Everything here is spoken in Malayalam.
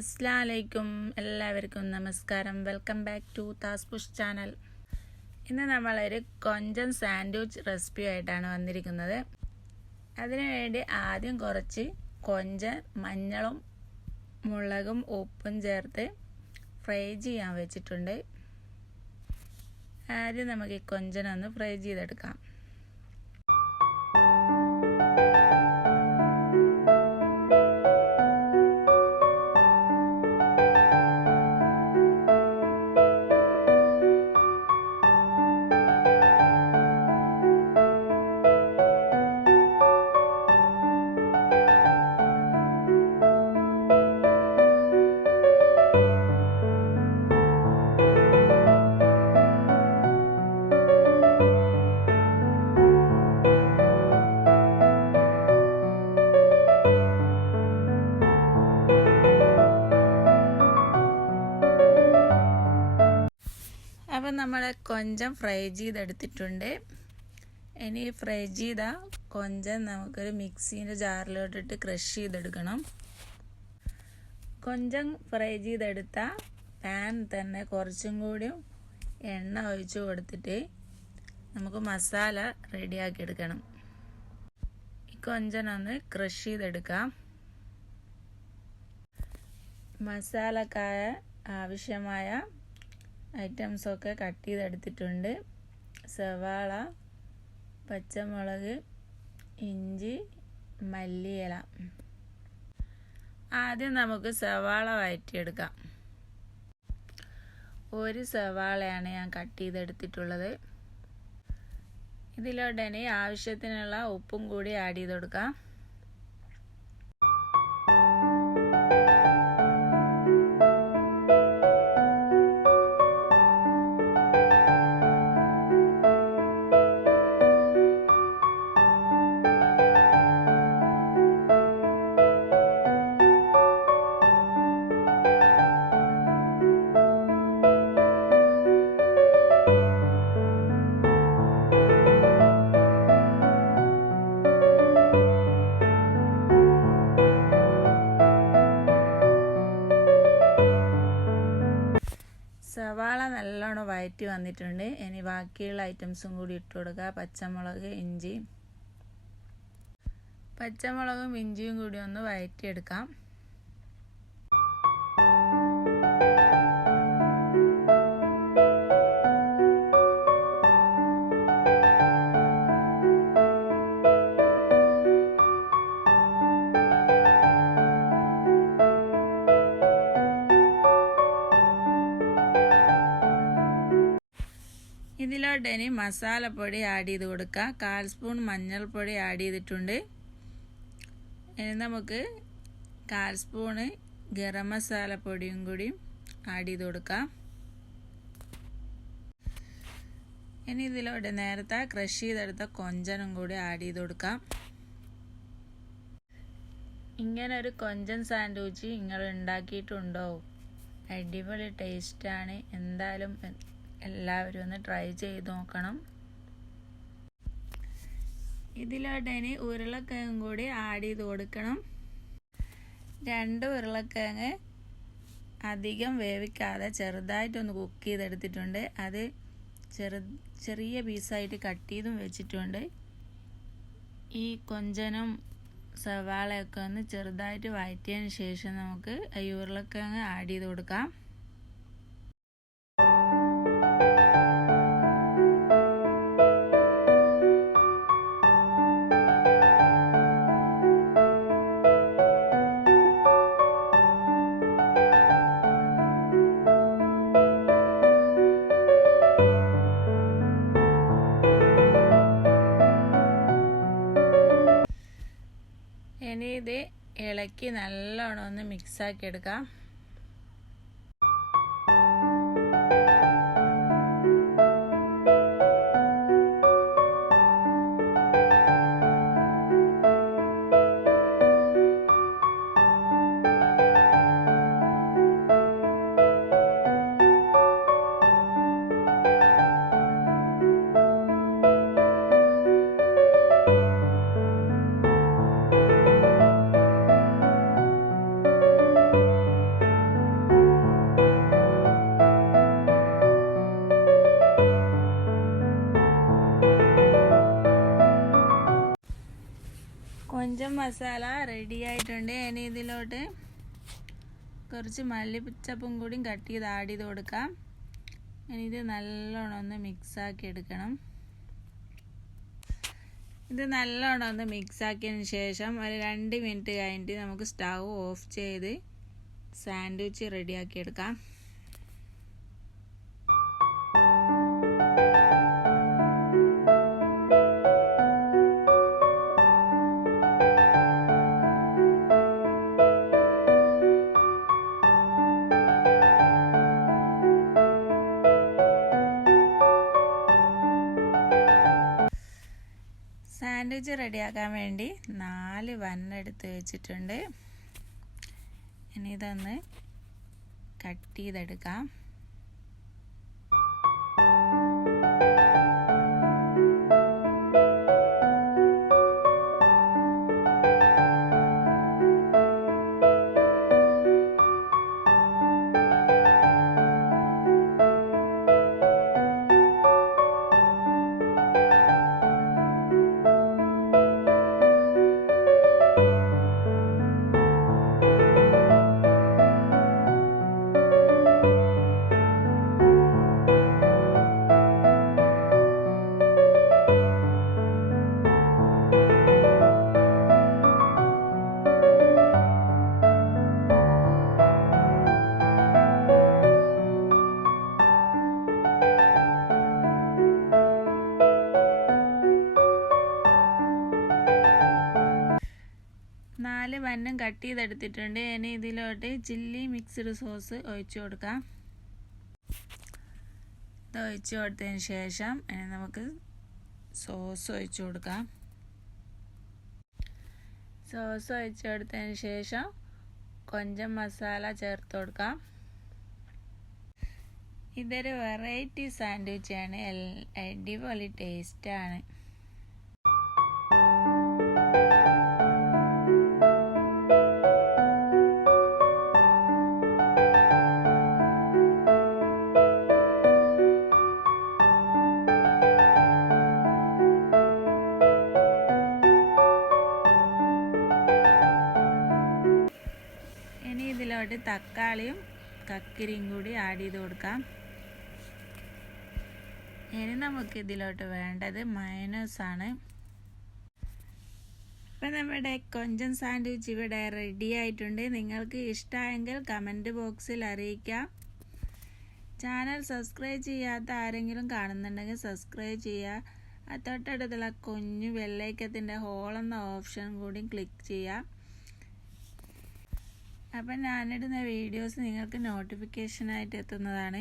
അസ്സലാമലൈക്കും എല്ലാവർക്കും നമസ്കാരം. വെൽക്കം ബാക്ക് ടു താസ്ബുഷ് ചാനൽ. ഇന്ന് നമ്മളൊരു കൊഞ്ചൻ സാൻഡ്വിച്ച് റെസിപ്പി ആയിട്ടാണ് വന്നിരിക്കുന്നത്. അതിനുവേണ്ടി ആദ്യം കുറച്ച് കൊഞ്ചൻ മഞ്ഞളും മുളകും ഉപ്പും ചേർത്ത് ഫ്രൈ ചെയ്യാൻ വെച്ചിട്ടുണ്ട്. ആദ്യം നമുക്ക് ഈ കൊഞ്ചനൊന്ന് ഫ്രൈ ചെയ്തെടുക്കാം. അപ്പം നമ്മൾ കൊഞ്ചം ഫ്രൈ ചെയ്തെടുത്തിട്ടുണ്ട്. ഇനി ഫ്രൈ ചെയ്ത കൊഞ്ചം നമുക്കൊരു മിക്സീൻ്റെ ജാറിലോട്ടിട്ട് ക്രഷ് ചെയ്തെടുക്കണം. കൊഞ്ചം ഫ്രൈ ചെയ്തെടുത്ത പാൻ തന്നെ കുറച്ചും കൂടി എണ്ണ ഒഴിച്ച് കൊടുത്തിട്ട് നമുക്ക് മസാല റെഡിയാക്കി എടുക്കണം. ഈ കൊഞ്ചനൊന്ന് ക്രഷ് ചെയ്തെടുക്കാം. മസാലക്കായ ആവശ്യമായ ഐറ്റംസൊക്കെ കട്ട് ചെയ്തെടുത്തിട്ടുണ്ട്. സവാള, പച്ചമുളക്, ഇഞ്ചി, മല്ലിയില. ആദ്യം നമുക്ക് സവാള വഴറ്റിയെടുക്കാം. ഒരു സവാളയാണ് ഞാൻ കട്ട് ചെയ്തെടുത്തിട്ടുള്ളത്. ഇതിലോട്ട് ആവശ്യത്തിനുള്ള ഉപ്പും കൂടി ആഡ് ചെയ്ത് കൊടുക്കാം. സവാള നല്ലോണം വഴറ്റി വന്നിട്ടുണ്ട്. ഇനി ബാക്കിയുള്ള ഐറ്റംസും കൂടി ഇട്ട് കൊടുക്കുക. പച്ചമുളക്, ഇഞ്ചി. പച്ചമുളകും ഇഞ്ചിയും കൂടി ഒന്ന് വഴറ്റിയെടുക്കാം. ഇതിലോട്ട് ഇനി മസാലപ്പൊടി ആഡ് ചെയ്ത് കൊടുക്കുക. 1/4 സ്പൂൺ മഞ്ഞൾപ്പൊടി ആഡ് ചെയ്തിട്ടുണ്ട്. ഇനി നമുക്ക് 1/4 സ്പൂണ് ഗരം മസാലപ്പൊടിയും കൂടി ആഡ് ചെയ്ത് കൊടുക്കാം. ഇനി ഇതിലോട്ട് നേരത്തെ ക്രഷ് ചെയ്തെടുത്ത കൊഞ്ചനും കൂടി ആഡ് ചെയ്ത് കൊടുക്കാം. ഇങ്ങനെ ഒരു കൊഞ്ചൻ സാൻഡ്വിച്ച് നിങ്ങൾ ഉണ്ടാക്കിയിട്ടുണ്ടോ? അടിപൊളി ടേസ്റ്റാണ്. എന്തായാലും എല്ലാവരും ഒന്ന് ട്രൈ ചെയ്ത് നോക്കണം. ഇതിലോട്ട് ഇനി ഉരുളക്കിഴങ്ങും കൂടി ആഡ് ചെയ്ത് കൊടുക്കണം. 2 ഉരുളക്കിഴങ്ങ് അധികം വേവിക്കാതെ ചെറുതായിട്ടൊന്ന് കുക്ക് ചെയ്തെടുത്തിട്ടുണ്ട്. അത് ചെറിയ പീസായിട്ട് കട്ട് ചെയ്തും വെച്ചിട്ടുണ്ട്. ഈ കൊഞ്ചനും സവാളയൊക്കെ ഒന്ന് ചെറുതായിട്ട് വഴറ്റിയതിന് ശേഷം നമുക്ക് ഈ ഉരുളക്കിഴങ്ങ് ആഡ് ചെയ്ത് കൊടുക്കാം. ഇനി ഇത് ഇളക്കി നല്ലോണം ഒന്ന് മിക്സാക്കി എടുക്കാം. മസാല റെഡി ആയിട്ടുണ്ട്. ഇനി ഇതിലോട്ട് കുറച്ച് മല്ലിച്ചപ്പും കൂടി കട്ട് ചെയ്ത് ആഡ് ചെയ്ത് കൊടുക്കാം. ഇനി ഇത് നല്ലോണം ഒന്ന് മിക്സാക്കി എടുക്കണം. ഇത് നല്ലോണം ഒന്ന് മിക്സാക്കിയതിന് ശേഷം ഒരു 2 മിനിറ്റ് കഴിഞ്ഞിട്ട് നമുക്ക് സ്റ്റൗ ഓഫ് ചെയ്ത് സാൻഡ്വിച്ച് റെഡിയാക്കി എടുക്കാം. സാൻഡ്വിച്ച് റെഡിയാക്കാൻ വേണ്ടി 4 ബണ്ണെടുത്ത് വെച്ചിട്ടുണ്ട്. ഇനി ഇതൊന്ന് കട്ട് ചെയ്തെടുക്കാം. ബന്നും കട്ട് ചെയ്തെടുത്തിട്ടുണ്ട്. ഇനി ഇതിലോട്ട് ചില്ലി മിക്സ്ഡ് സോസ് ഒഴിച്ചു കൊടുക്കാം. ഇത് ഒഴിച്ചു കൊടുത്തതിന് ശേഷം ഇനി നമുക്ക് സോസ് ഒഴിച്ചു കൊടുക്കാം. സോസ് ഒഴിച്ചു കൊടുത്തതിന് ശേഷം കൊഞ്ചം മസാല ചേർത്ത് കൊടുക്കാം. ഇതൊരു വെറൈറ്റി സാൻഡ്വിച്ചാണ്. അടിപൊളി ടേസ്റ്റാണ്. ഇതിലോട്ട് തക്കാളിയും കക്കിരിയും കൂടി ആഡ് ചെയ്ത് കൊടുക്കാം. ഇനി നമുക്ക് ഇതിലോട്ട് വേണ്ടത് മയോണൈസാണ്. ഇപ്പം നമ്മുടെ കൊഞ്ചൻ സാൻഡ്വിച്ച് ഇവിടെ റെഡി ആയിട്ടുണ്ട്. നിങ്ങൾക്ക് ഇഷ്ടമായെങ്കിൽ കമൻറ്റ് ബോക്സിൽ അറിയിക്കാം. ചാനൽ സബ്സ്ക്രൈബ് ചെയ്യാത്ത ആരെങ്കിലും കാണുന്നുണ്ടെങ്കിൽ സബ്സ്ക്രൈബ് ചെയ്യുക. തൊട്ടടുത്തുള്ള കുഞ്ഞു ബെല്ലൈക്കത്തിൻ്റെ ഹോൾ എന്ന ഓപ്ഷൻ കൂടി ക്ലിക്ക് ചെയ്യുക. അപ്പം ഞാനിടുന്ന വീഡിയോസ് നിങ്ങൾക്ക് നോട്ടിഫിക്കേഷനായിട്ട് എത്തുന്നതാണ്.